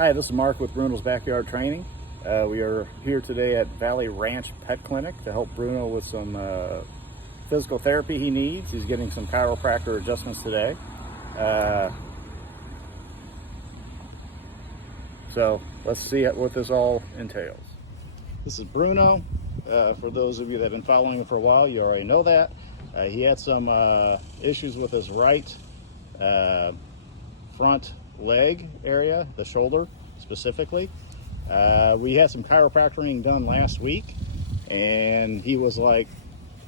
Hi, this is Mark with Bruno's Backyard Training. We are here today at Valley Ranch Pet Clinic to help Bruno with some physical therapy he needs. He's getting some chiropractor adjustments today. So let's see what this all entails. This is Bruno. For those of you that have been following him for a while, you already know that. He had some issues with his right front leg area, the shoulder specifically. We had some chiropractoring done last week and he was like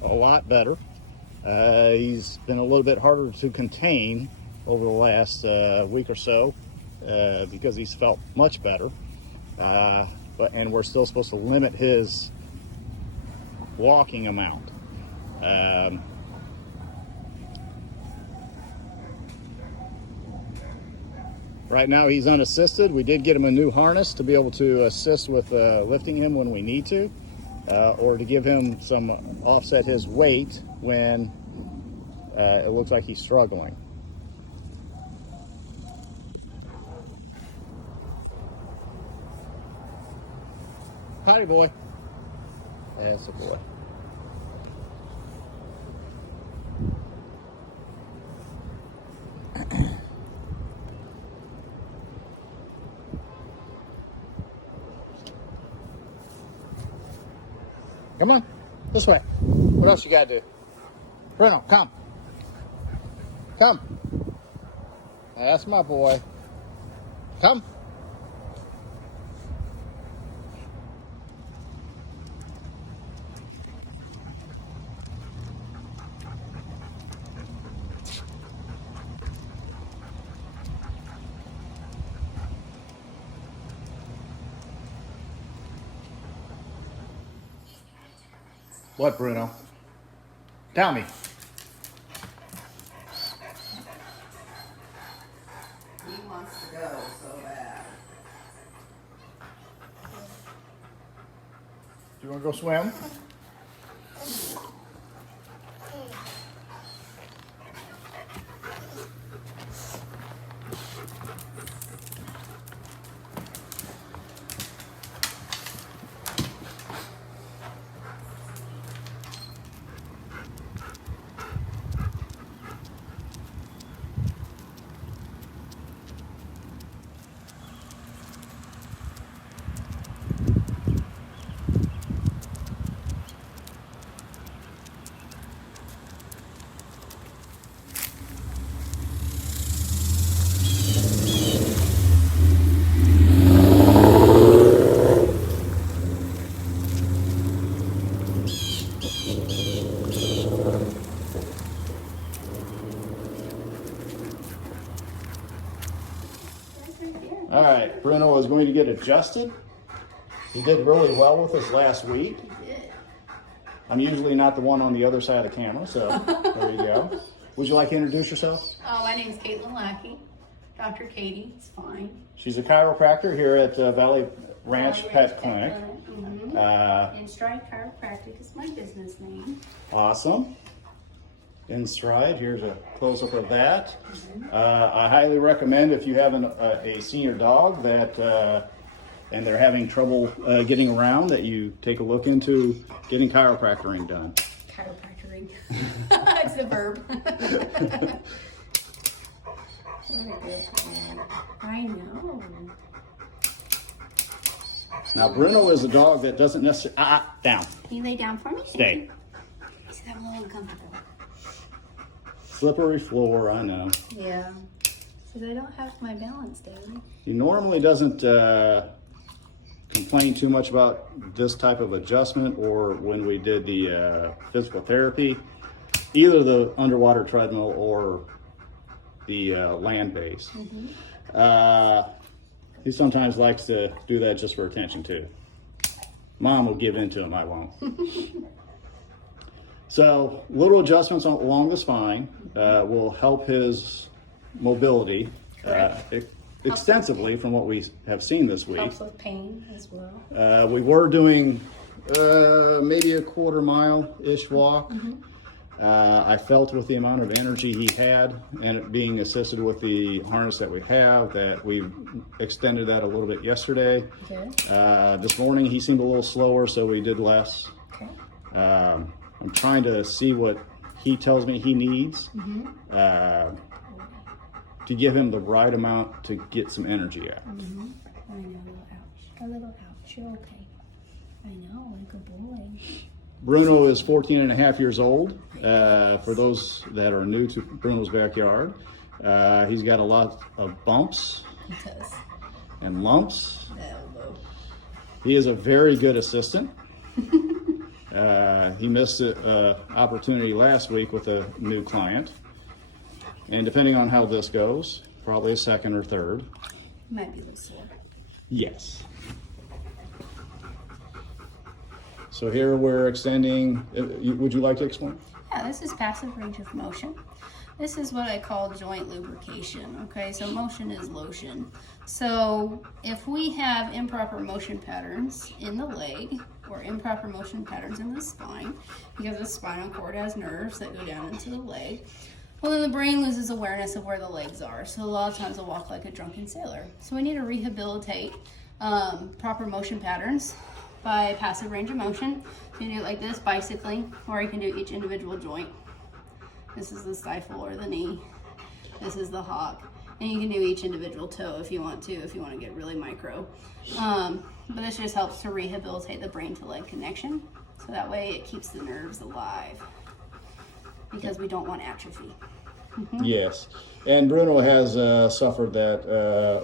a lot better. He's been a little bit harder to contain over the last week or so because he's felt much better. And we're still supposed to limit his walking amount. Right now he's unassisted. We did get him a new harness to be able to assist with lifting him when we need to, or to give him some offset his weight when it looks like he's struggling. Howdy, boy. That's a boy. Come on, this way. What else you gotta do? Bruno, come. Come. That's my boy. Come. What, Bruno? Tell me. He wants to go so bad. You want to go swim? All right, Bruno is going to get adjusted. He did really well with us last week. He did. I'm usually not the one on the other side of the camera, so there you go. Would you like to introduce yourself? Oh, my name is Caitlin Lackey. Dr. Katie, it's fine. She's a chiropractor here at Valley Ranch Pet Clinic. Mm-hmm. And Stride Chiropractic is my business name. Awesome. In Stride, here's a close-up of that. I highly recommend if you have a senior dog that and they're having trouble getting around, that you take a look into getting chiropractoring done. Chiropractoring. It's a verb. I know. Now, Bruno is a dog that doesn't necessarily... down. Can you lay down for me? Stay. Because I'm a little uncomfortable. Slippery floor, I know. Yeah. Because I don't have my balance daily. He normally doesn't complain too much about this type of adjustment, or when we did the physical therapy, either the underwater treadmill or the land base. He sometimes likes to do that just for attention too. Mom will give in to him, I won't. So little adjustments along the spine will help his mobility extensively from what we have seen this week. Helps with pain as well. We were doing maybe a quarter mile-ish walk. I felt with the amount of energy he had and it being assisted with the harness that we have that we extended that a little bit yesterday. Good. This morning he seemed a little slower, so we did less. Okay. I'm trying to see what he tells me he needs to give him the right amount to get some energy out. I know, a little ouch. A little ouch. You're okay. I know, like a boy. Bruno is 14 and a half years old. For those that are new to Bruno's backyard, he's got a lot of bumps He does. and lumps. Elbow. He is a very good assistant. He missed an opportunity last week with a new client. And depending on how this goes, probably a second or third. Might be a little sore. Yes. So here we're extending. Would you like to explain? Yeah, this is passive range of motion. This is what I call joint lubrication, okay? So motion is lotion. So if we have improper motion patterns in the leg or improper motion patterns in the spine, because the spinal cord has nerves that go down into the leg, well, then the brain loses awareness of where the legs are. So a lot of times I'll walk like a drunken sailor. So we need to rehabilitate proper motion patterns by passive range of motion. You can do it like this, bicycling, or you can do each individual joint. This is the stifle or the knee. This is the hock. And you can do each individual toe if you want to get really micro. But this just helps to rehabilitate the brain to leg connection. So that way it keeps the nerves alive, because we don't want atrophy. Yes. And Bruno has suffered that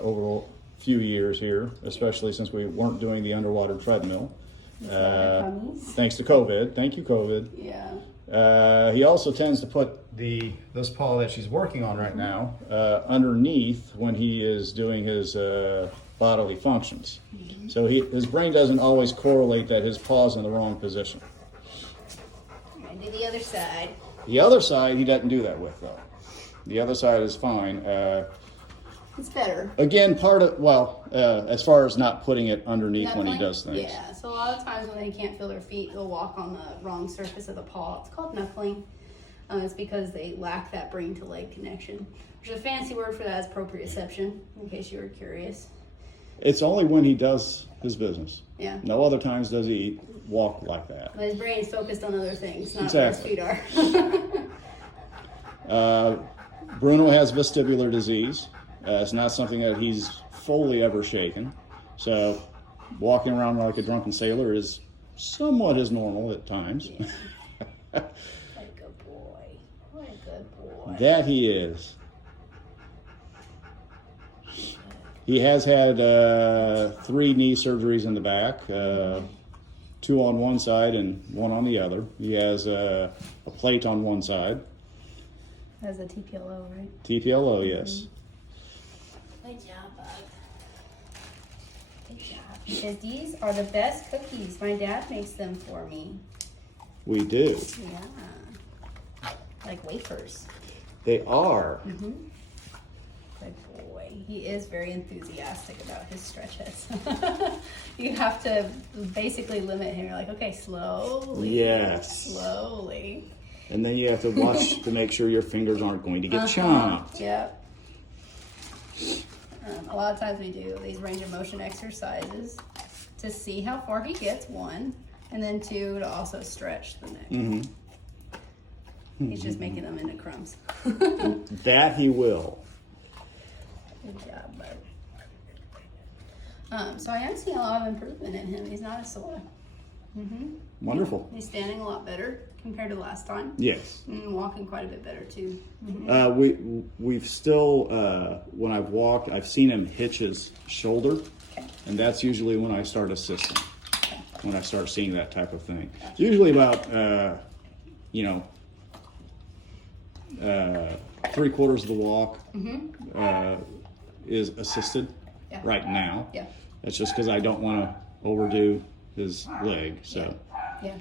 over a few years here, especially since we weren't doing the underwater treadmill. Thanks to COVID. Thank you, COVID. Yeah. He also tends to put this paw that she's working on right now underneath when he is doing his bodily functions. So his brain doesn't always correlate that his paw's in the wrong position. And do the other side. The other side he doesn't do that with, though. The other side is fine. It's better. Again, as far as not putting it underneath when he does things. Yeah, so a lot of times when they can't feel their feet, they'll walk on the wrong surface of the paw. It's called knuckling. It's because they lack that brain to leg connection. There's a fancy word for that is proprioception, in case you were curious. It's only when he does his business. Yeah. No other times does he walk like that. But his brain is focused on other things, not Exactly. where his feet are. Bruno has vestibular disease. It's not something that he's fully ever shaken. So walking around like a drunken sailor is somewhat as normal at times. Yeah. What a good boy. What a good boy. That he is. He has had 3 knee surgeries in the back, 2 on one side and 1 on the other. He has a plate on one side. That's a TPLO, right? TPLO, yes. Good job, bud. Good job. Because these are the best cookies. My dad makes them for me. We do. Yeah. Like wafers. They are. Mm-hmm. Good boy. He is very enthusiastic about his stretches. You have to basically limit him. You're like, okay, slowly. Yes. Slowly. And then you have to watch to make sure your fingers aren't going to get chomped. Yep. A lot of times we do these range of motion exercises to see how far he gets, 1, and then 2, to also stretch the neck. Mm-hmm. He's just making them into crumbs. That he will. Good job, bud. So I am seeing a lot of improvement in him. He's not as sore. Wonderful. He's standing a lot better compared to last time. Yes. And walking quite a bit better too. We've still, when I've walked, I've seen him hitch his shoulder, Okay. and that's usually when I start assisting, when I start seeing that type of thing. Usually about, 3/4 of the walk is assisted right now. Yeah. That's just because I don't want to overdo his leg. So. Yeah.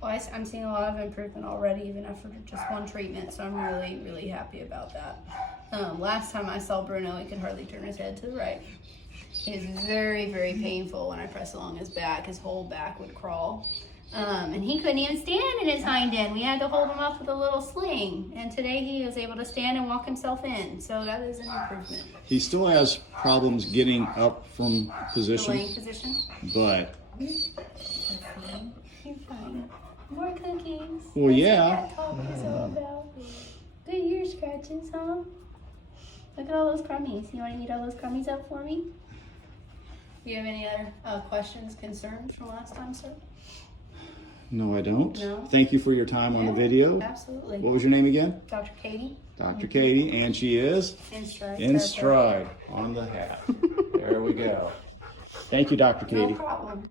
Well, I'm seeing a lot of improvement already, even after just 1 treatment, so I'm really, really happy about that. Last time I saw Bruno, he could hardly turn his head to the right. It is very, very painful when I press along his back. His whole back would crawl. And he couldn't even stand in his hind end. We had to hold him up with a little sling. And today he was able to stand and walk himself in. So that is an improvement. He still has problems getting up from The position, laying position. but You're fine. More cookies. well, yeah. That's what that talk is all about. Good ear scratches, huh? Look at all those crummies. You want to eat all those crummies up for me? Do you have any other questions, concerns from last time, sir? No, I don't. No? Thank you for your time on the video. Absolutely. What was your name again? Dr. Katie? Dr. Katie, and she is In stride. in stride on the hat. There we go. Thank you, Dr. Katie. No problem.